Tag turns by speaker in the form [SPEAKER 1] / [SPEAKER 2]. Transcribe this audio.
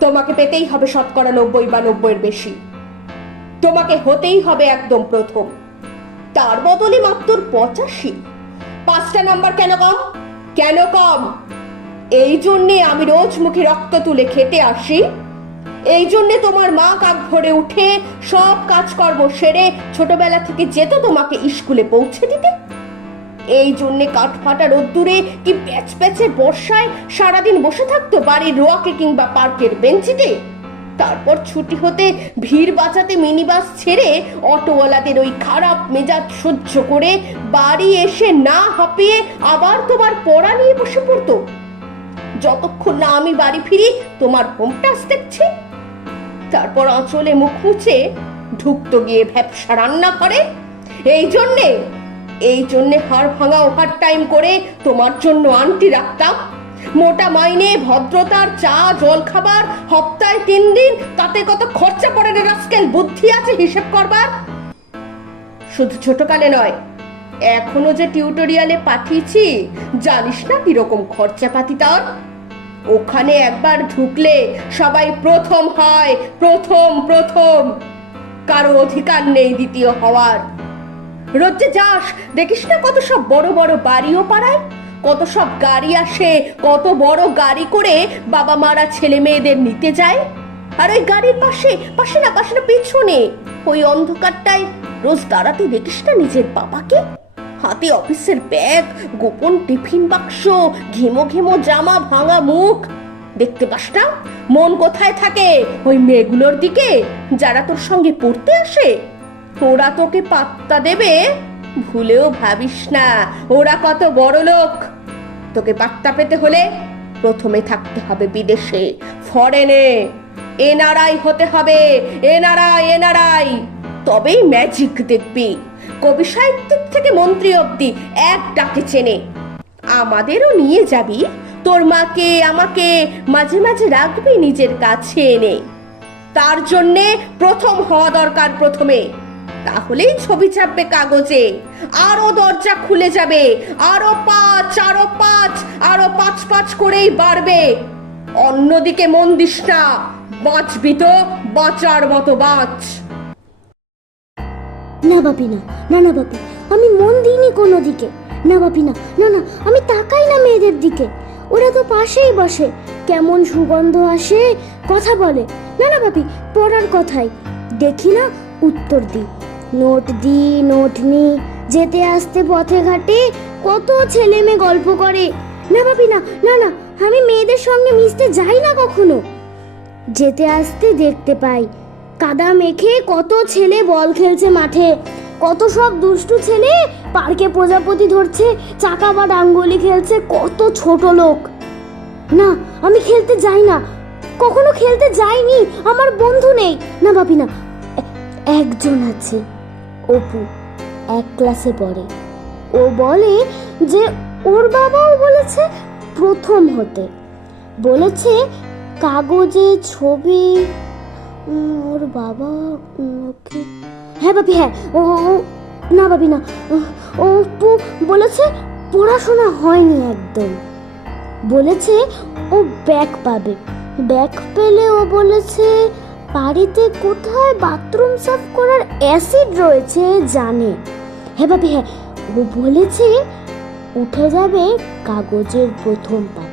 [SPEAKER 1] তোমাকে পেতেই হবে শতকরা নব্বই বা নব্বইয়ের বেশি। তোমাকে হতেই হবে একদম প্রথম। তার বদলে মাত্র পঁচাশি। পাঁচটা নাম্বার কেন কম? কেন কম? এই জন্যে আমি রোজ মুখে রক্ত তুলে খেতে আসি। এই জন্যে তোমার মা কাক ভরে উঠে সব কাজকর্ম সেরে ছোটবেলা থেকে যেত তোমাকে স্কুলে পৌঁছে দিতে। এই জন্যে কাঠ ফাটা রোদ্দুরে কি প্যাচ প্যাচে বর্ষায় সারাদিন বসে থাকতো বাড়ির রোয়াকে কিংবা পার্কের বেঞ্চিতে? তারপর ছুটি হতে ভিড় বাঁচাতে মিনি বাস ছেড়ে অটোওয়ালাদের ওই খারাপ মেজাজ সহ্য করে বাড়ি এসে না হাঁপিয়ে আবার তোমার পড়া নিয়ে বসে পড়তো। যতক্ষণ না আমি বাড়ি ফিরি, তোমার হোম টাচ দেখছি তারপর আঁচলে মুখ মুছে ঢুকতো গিয়ে ভ্যাপসা রান্না করে এই জন্যে এই জন্যে হাড় ভাঙা ওভার টাইম করে তোমার জন্য আন্টি রাখতাম। মোটা মাইনে, ভদ্রতার চা জল খাবার হপ্তায় তিন দিন, তাতে কত খরচা পড়ে রে রাস্কেল, বুদ্ধি আছে হিসেব করবার? শুধু ছোটকালে নয়, এখনও যে টিউটোরিয়ালে পাঠিয়েছি, জানিস না কীরকম খরচাপাতি তার? ওখানে একবার ঢুকলে সবাই প্রথম হয়, প্রথম প্রথম। কারও অধিকার নেই দ্বিতীয় হওয়ার। রোজে যাস, দেখিস না কত সব বড় বড় বাড়িও পাড়ায়? কত সব গাড়ি আসে, কত বড় গাড়ি করে বাবা মারা ছেলে মেয়েদের নিতে যায়? আর ওই গাড়ির পাশে পাশে না পাশে না, পিছনে, ওই অন্ধকারটায় রোজ দাঁড়াতে দেখিস না নিজের বাবাকে? হাতে অফিসের ব্যাগ, গোপন টিফিন বাক্স, ঘেমো ঘেমো জামা ভাঙা মুখ। দেখতে পাস না? মন কোথায় থাকে? ওই মেয়েগুলোর দিকে? যারা তোর সঙ্গে পড়তে আসে? ওরা তোকে পাত্তা দেবে? ভুলেও ভাবিস না। ওরা কত বড় লোক। তোকে পাত্তা পেতে হলে প্রথমে থাকতে হবে বিদেশে। ফরেনে। এনআরআই হতে হবে। NRI NRI. তবেই ম্যাজিক দেখবি। কবি সাহিত্যিক থেকে মন্ত্রী অব্দি এক ডাকে চেনে। আমাদেরও নিয়ে যাবি। তোর মাকে, আমাকে মাঝে মাঝে রাখবি নিজের কাছে এনে। তার জন্যে প্রথম হওয়া দরকার প্রথমে। তাহলেই ছবি ছাপবে কাগজে। আরও দরজা খুলে যাবে। আরও পাঁচ আরও পাঁচ আরও পাঁচ পাঁচ করেই বাড়বে। অন্যদিকে মন দিস না বাঁচবি তো বাঁচার মতো বাঁচ।
[SPEAKER 2] না বাপি না না না বাপি, আমি মন দিইনি কোনো দিকে। না বাপি না না না, আমি তাকাই না মেয়েদের দিকে। ওরা তো পাশেই বসে, কেমন সুগন্ধ আসে, কথা বলে। না না বাপি, পড়ার কথাই। দেখি না উত্তর দি নোট দি, নোট নি। যেতে আসতে পথে ঘাটে কত ছেলে মেয়ে গল্প করে। না বাপি না না না, আমি মেয়েদের সঙ্গে মিশতে যাই না কখনো। যেতে আসতে দেখতে পাই, কাদা মেখে কত ছেলে বল খেলছে মাঠে। কত সব দুষ্টু ছেলে পার্কে প্রজাপতি ধরছে, চাকা বা ডাঙ্গলি খেলছে কত ছোট লোক। না, আমি খেলতে যাই না, কখনো খেলতে যাইনি, আমার বন্ধু নেই। না ভাবি না একজন আছে। অপু এক ক্লাসে পড়ে। ও বলে যে ওর বাবাও বলেছে প্রথম হতে। বলেছে কাগজে ছবি ওর বাবা ওকে হ্যাঁ বাপি হ্যাঁ ও না বাপি, না তো বলেছে পড়াশোনা হয়নি একদম। বলেছে ও ব্যাগ পাবে। ব্যাগ পেলে ও বলেছে বাড়িতে কোথায় বাথরুম সাফ করার অ্যাসিড রয়েছে জানে। হ্যাঁ ভাবি হ্যাঁ ও বলেছে, উঠে যাবে কাগজের প্রথম পাতা।